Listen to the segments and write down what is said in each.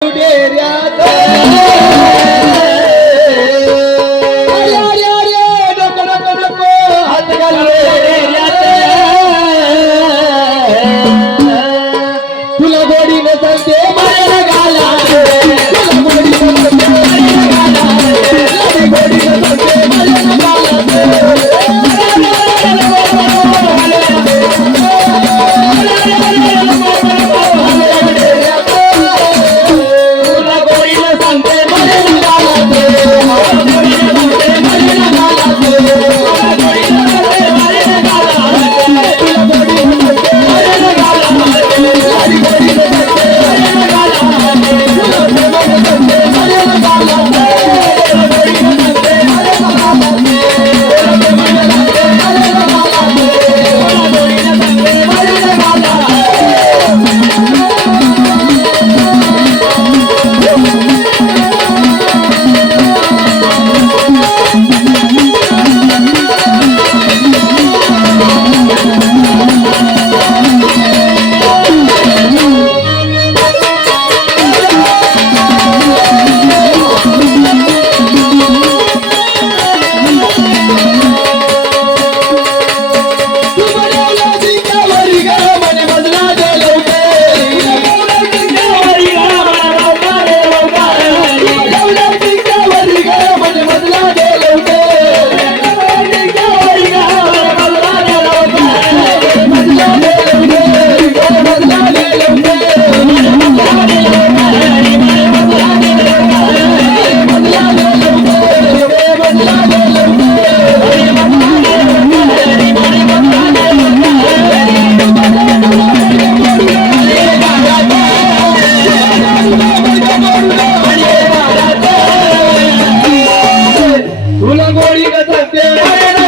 Deria Oiga, también.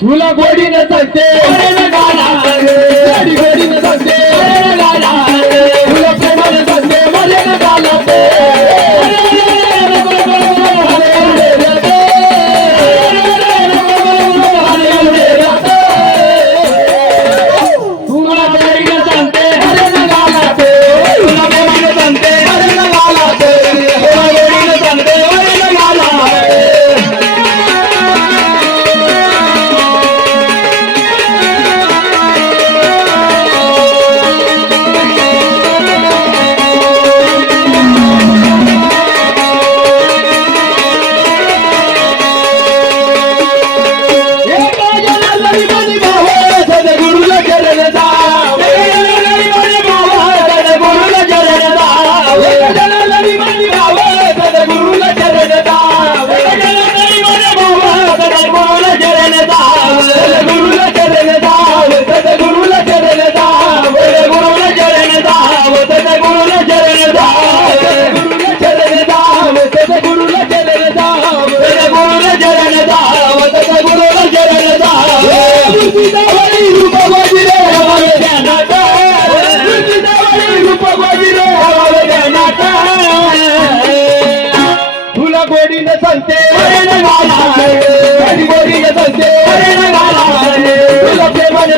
तुला गोडीने सांगते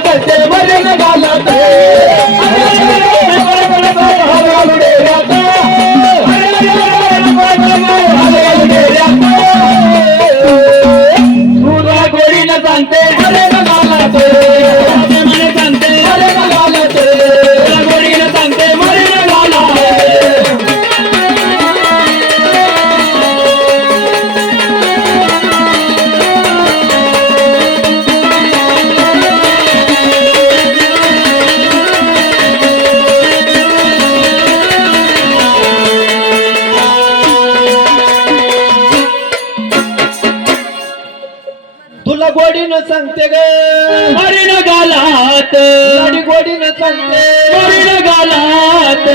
Let's go. गोडीनं सांगते ग. न गालात. लाडी गोडीनं सांगते. मरीन गालात.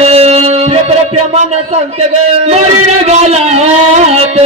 क्षेत्र न सांगते ग. न गालात.